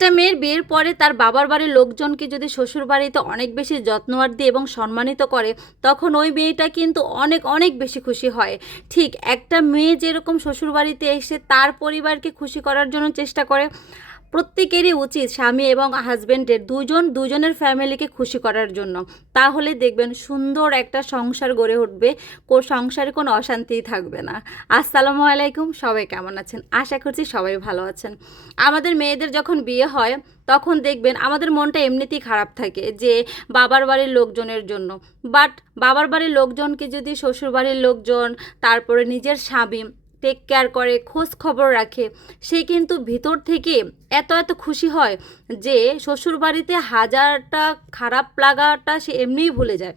একটা মেয়ের বিয়ের পরে তার বাবার বাড়ির লোকজনকে যদি শ্বশুর বাড়িতে অনেক বেশি যত্নবাদ দিয়ে এবং সম্মানিত করে, তখন ওই মেয়েটা কিন্তু অনেক অনেক বেশি খুশি হয়। ঠিক একটা মেয়ে যেরকম শ্বশুর বাড়িতে এসে তার পরিবারকে খুশি করার জন্য চেষ্টা করে প্রত্যেকেরই উচিত স্বামী এবং হাজব্যান্ডের দুজন দুজনের ফ্যামিলিকে খুশি করার জন্য। তাহলে দেখবেন সুন্দর একটা সংসার গড়ে উঠবে, কো সংসারে কোনো অশান্তিই থাকবে না। আসসালামু আলাইকুম, সবাই কেমন আছেন? আশা করছি সবাই ভালো আছেন। আমাদের মেয়েদের যখন বিয়ে হয়, তখন দেখবেন আমাদের মনটা এমনিতেই খারাপ থাকে যে বাবার বাড়ির লোকজনের জন্য। বাট বাবার বাড়ির লোকজনকে যদি শ্বশুর বাড়ির লোকজন, তারপরে নিজের স্বামী টেক কেয়ার করে, খোঁজ খবর রাখে। সে কিন্তু ভিতর থেকে এত এত খুশি হয় যে শ্বশুর বাড়িতে হাজারটা খারাপ লাগাটা সে এমনিই ভুলে যায়।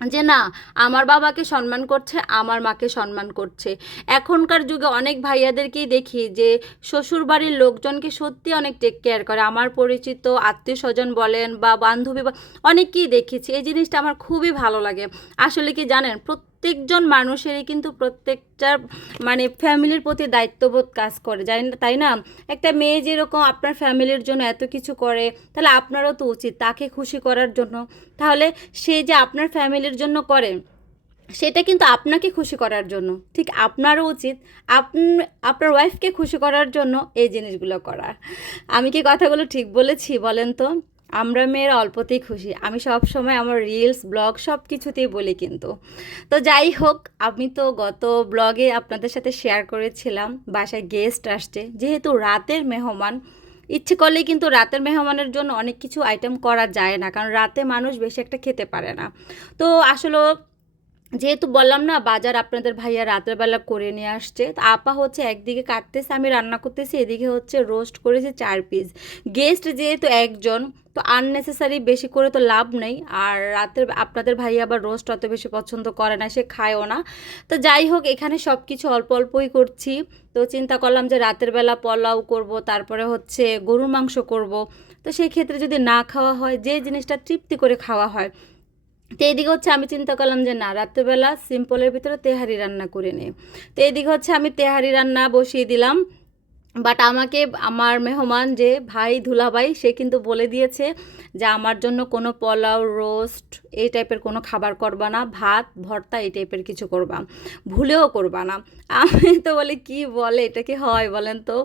যে না, আমার বাবাকে সম্মান করছে, আমার মাকে সম্মান করছে। এখনকার যুগে অনেক ভাইয়াদেরকেই দেখি যে শ্বশুর বাড়ির লোকজনকে সত্যি অনেক টেক কেয়ার করে। আমার পরিচিত আত্মীয় স্বজন বলেন বা বান্ধবী বা অনেককেই দেখেছি। এই জিনিসটা আমার খুবই ভালো লাগে। আসলে কি জানেন প্রত্যেকজন মানুষেরই কিন্তু প্রত্যেকটা মানে ফ্যামিলির প্রতি দায়িত্ববোধ কাজ করে, জানি না, তাই না? একটা মেয়ে যেরকম আপনার ফ্যামিলির জন্য এত কিছু করে, তাহলে আপনারও তো উচিত তাকে খুশি করার জন্য। তাহলে সে যে আপনার ফ্যামিলির জন্য করে, সেটা কিন্তু আপনাকে খুশি করার জন্য। ঠিক আপনারও উচিত আপনি, আপনার ওয়াইফকে খুশি করার জন্য এই জিনিসগুলো করা। আমি কি কথাগুলো ঠিক বলেছি বলেন তো? আমরা মেয়েরা অল্পতেই খুশি। আমি সব সময় আমার রিলস ব্লগ সব কিছুতেই বলি কিন্তু। তো যাই হোক, আমি তো গত ব্লগে আপনাদের সাথে শেয়ার করেছিলাম, বাসায় গেস্ট আসছে। যেহেতু রাতের মেহমান, ইচ্ছে করলেই কিন্তু রাতের মেহমানের জন্য অনেক কিছু আইটেম করা যায় না, কারণ রাতে মানুষ বেশি একটা খেতে পারে না। তো আসলে যেহেতু বললাম না, বাজার আপনাদের ভাইয়া রাতের বেলা করে নিয়ে আসছে, তো আপা হচ্ছে একদিকে কাটতেছে, আমি রান্না করতেছি, এদিকে হচ্ছে রোস্ট করেছে চার পিস গেস্ট যেহেতু একজন তো আননেসেসারি বেশি করে তো লাভ নেই। আর রাতের আপনাদের ভাই আবার রোস্ট অত বেশি পছন্দ করে না, সে খায়ও না। তো যাই হোক, এখানে সব কিছু অল্প অল্পই করছি। তো চিন্তা করলাম যে রাতের বেলা পোলাও করব, তারপরে হচ্ছে গরুর মাংস করব। তো সেই ক্ষেত্রে যদি না খাওয়া হয়, যে জিনিসটা তৃপ্তি করে খাওয়া হয়, তো এইদিকে হচ্ছে আমি চিন্তা করলাম যে না রাত্রেবেলা সিম্পলের ভিতরে তেহারি রান্না করে নিই। তো এইদিকে হচ্ছে আমি তেহারি রান্না বসিয়ে দিলাম। বাট আমাকে, আমার মেহমান যে ভাই ধুলাভাই সে কিন্তু বলে দিয়েছে যে আমার জন্য কোনো পোলাও, রোস্ট, এই টাইপের কোনো খাবার করবা না, ভাত, ভর্তা, এই টাইপের কিছু করবা, ভুলেও করবা না। আমি তো বলি, কি বলে? এটা কি হয় বলেন তো?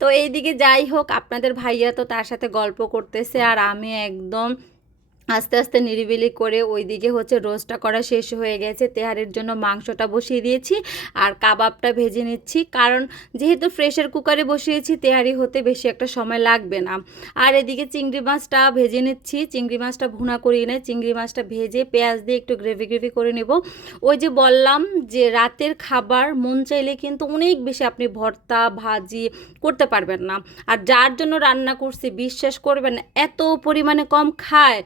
তো এইদিকে যাই হোক, আপনাদের ভাইয়া তো তার সাথে গল্প করতেছে আর আমি একদম আস্তে আস্তে নিরিবিলি করে ওইদিকে হচ্ছে রোস্টটা করা শেষ হয়ে গেছে। তেহারির জন্য মাংসটা বসিয়ে দিয়েছি আর কাবাবটা ভেজে নিচ্ছি। কারণ যেহেতু প্রেশার কুকারে বসিয়েছি, তেহারি হতে বেশি একটা সময় লাগবে না। আর এদিকে চিংড়ি মাছটা ভেজে নিচ্ছি। চিংড়ি মাছটা ভুনা করিয়ে নেয় চিংড়ি মাছটা ভেজে পেঁয়াজ দিয়ে একটু গ্রেভি গ্রেভি করে নেব। ওই যে বললাম যে রাতের খাবার মন চাইলে কিন্তু অনেক বেশি আপনি ভর্তা, ভাজি করতে পারবেন না। আর যার জন্য রান্না করছি, বিশ্বাস করবেন, এত পরিমাণে কম খায়।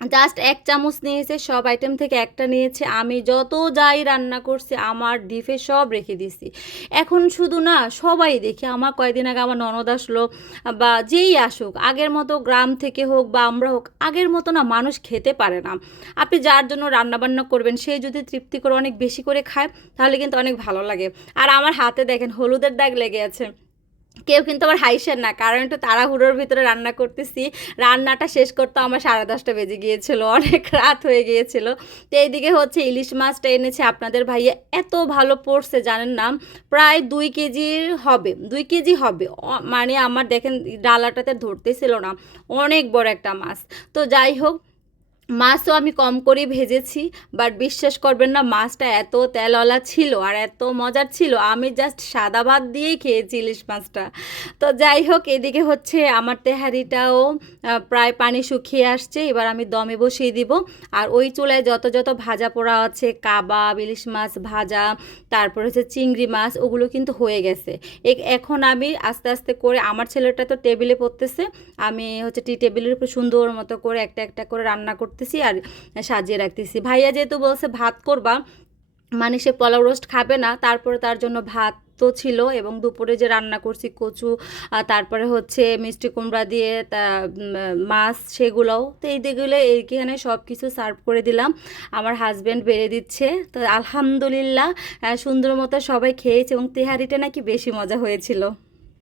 জাস্ট এক চামচ নিয়েছে, সব আইটেম থেকে একটা নিয়েছে। আমি যত যাই রান্না করছি, আমার ডিফে সব রেখে দিছি। এখন শুধু না, সবাই দেখি, আমার কয়েকদিন আগে আমার ননদ আসলো, বা যেই আসুক, আগের মতো গ্রাম থেকে হোক বা আমরা হোক, আগের মতো না মানুষ খেতে পারে না। আপনি যার জন্য রান্নাবান্না করবেন, সে যদি তৃপ্তি করে অনেক বেশি করে খায়, তাহলে কিন্তু অনেক ভালো লাগে। আর আমার হাতে দেখেন, হলুদের দাগ লেগে আছে। কেউ কিন্তু আবার হাইসেন না। কারণ একটু তাড়াহুড়োর ভিতরে রান্না করতেছি। রান্নাটা শেষ করতে আমার সাড়ে দশটা বেজে গিয়েছিল, অনেক রাত হয়ে গিয়েছিল। তো এইদিকে হচ্ছে ইলিশ মাছটা এনেছে আপনাদের ভাইয়া। এত ভালো পড়ছে, জানেন না? প্রায় দুই কেজির হবে, দুই কেজি হবে। মানে আমার দেখেন, ডালাটাতে ধরতেছিল না। অনেক বড় একটা মাছ। তো যাই হোক মাছও আমি কম করেই ভেজেছি বাট বিশ্বাস করবেন না, মাছটা এত তেলওয়ালা ছিল আর এত মজার ছিল, আমি জাস্ট সাদা ভাত দিয়েই খেয়েছি ইলিশ মাছটা। তো যাই হোক, এদিকে হচ্ছে আমার তেহারিটাও প্রায় পানি শুকিয়ে আসছে, এবার আমি দমে বসিয়ে দিব। আর ওই চুলায় যত যত ভাজা পোড়া আছে, কাবাব, ইলিশ মাছ ভাজা, তারপর হচ্ছে চিংড়ি মাছ, ওগুলো কিন্তু হয়ে গেছে। এখন আমি আস্তে আস্তে করে, আমার ছেলেটা তো টেবিলে পড়তেছে, আমি হচ্ছে টি টেবিলের উপর সুন্দর মতো করে একটা একটা করে রান্না করতেছি আর সাজিয়ে রাখতেছি। ভাইয়া যেহেতু বলছে ভাত করবা মানে সে পোলাও রোস্ট খাবে না, তারপরে তার জন্য ভাত তো ছিল এবং দুপুরে যে রান্না করছি কচু তারপরে হচ্ছে মিষ্টি কুমড়া দিয়ে তা মাছ সেগুলোও, তো এই দিকগুলো এইখানে সব কিছু সার্ভ করে দিলাম। আমার হাজব্যান্ড বেড়ে দিচ্ছে, তো আলহামদুলিল্লাহ সুন্দর মতো সবাই খেয়েছে এবং তেহারিটা নাকি বেশি মজা হয়েছিল।